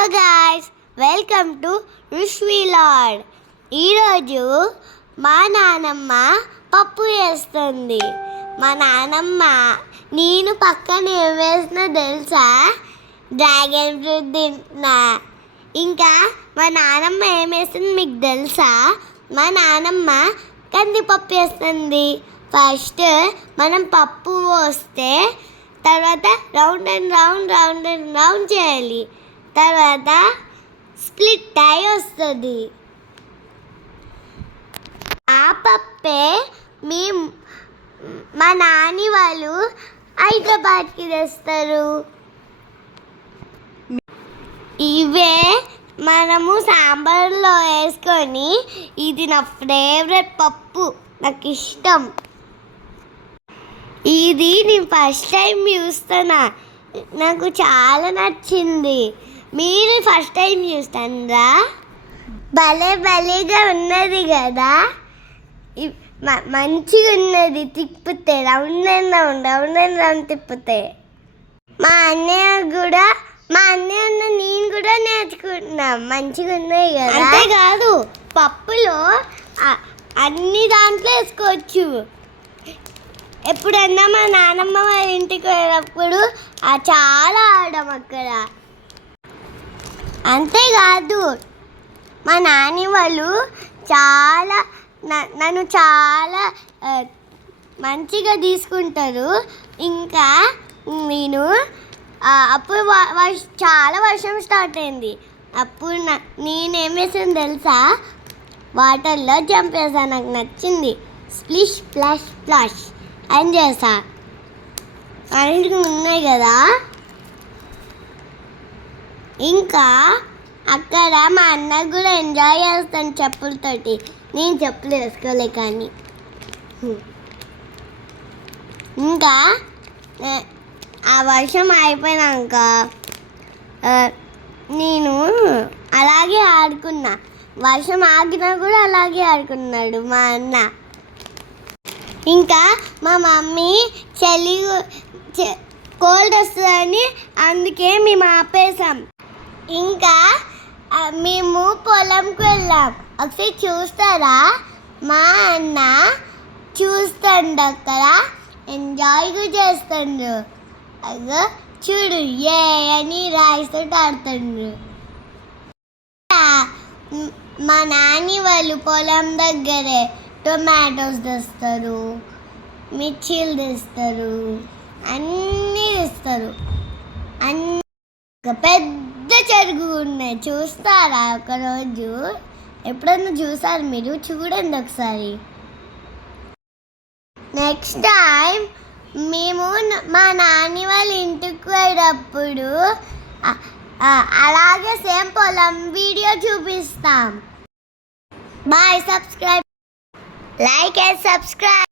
Hello guys welcome to రుష్వీలాడ్ ఈరోజు మా నానమ్మ పప్పు వేస్తుంది మా నానమ్మ నేను పక్కన ఏం వేసినా తెలుసా? డ్రాగన్ ఫ్రూట్ తింటున్నా. ఇంకా మా నానమ్మ ఏం వేస్తుంది మీకు తెలుసా? మా నానమ్మ కందిపప్పు వేస్తుంది ఫస్ట్ మనం పప్పు పోస్తే తర్వాత round and round round and round చేయాలి. తర్వాత స్ప్లిట్ అయి వస్తుంది. ఆ పప్పే మీ మా నాని వాళ్ళు హైదరాబాద్కి తెస్తారు. ఇవే మనము సాంబార్లో వేసుకొని ఇది నా ఫేవరెట్ పప్పు నాకు ఇష్టం. ఇది నేను ఫస్ట్ టైం చూస్తున్నా నాకు చాలా నచ్చింది. మీరు ఫస్ట్ టైం చూస్తారా భలే భలేగా ఉన్నది కదా. మ- మంచిగా ఉన్నది తిప్పితే round and round round and round తిప్పితే. మా అన్నయ్య కూడా మా అన్నయ్య ఉన్న నేను కూడా నేర్చుకుంటున్నా. మంచిగా ఉన్నాయి కదా. అంతేకాదు పప్పులో అన్ని దాంట్లో వేసుకోవచ్చు. ఎప్పుడన్నా మా నానమ్మ వాళ్ళ ఇంటికి వెళ్ళినప్పుడు ఆ చాలా ఆడడం అక్కడ అంతేకాదు మా నాని వాళ్ళు చాలా న- నన్ను చాలా మంచిగా తీసుకుంటారు. ఇంకా నేను అప్పుడు వ- వర్ష- చాలా వర్షం స్టార్ట్ అయింది. అప్పుడు నా- నేనేం వేసాను తెలుసా? వాటర్లో జంప్ వేసాను నాకు నచ్చింది. స్ప్లిష్ ప్లాష్ ప్లాష్ అని చేసా అన్నిటికీ ఉన్నాయి కదా? ఇంకా అక్కడ మా అన్న కూడా ఎంజాయ్ చేస్తాను చెప్పులతోటి నేను చెప్పులు వేసుకోలే కానీ. ఇంకా ఆ వర్షం అయిపోయినాక నేను అలాగే ఆడుకున్నా. వర్షం ఆగినా కూడా అలాగే ఆడుకున్నాడు మా అన్న. ఇంకా మా మమ్మీ చలి కోల్డ్ వస్తుందని అందుకే మేము ఆపేసాం. ఇంకా మేము పొలంకి వెళ్ళాం. ఒకసారి చూస్తారా? మా అన్న చూస్తాడు అక్కడ. ఎంజాయ్గా చేస్తాడు. అగో చూడు ఏ అని రాయితో ఆడుతాడు. మా నాని వాళ్ళు పొలం దగ్గరే టొమాటోస్ తెస్తారు మిర్చీలు తెస్తారు అన్నీ తెస్తారు. అన్ని పెద్ద పెద్ద చెరుగు ఉన్నాయి చూస్తారా ఒకరోజు? ఎప్పుడన్నా చూసారు మీరు? చూడండి ఒకసారి. నెక్స్ట్ టైం మేము మా నాని వాళ్ళ ఇంటికి పోయేటప్పుడు అలాగే సేమ్ పొలం వీడియో చూపిస్తాం. Bye subscribe like and subscribe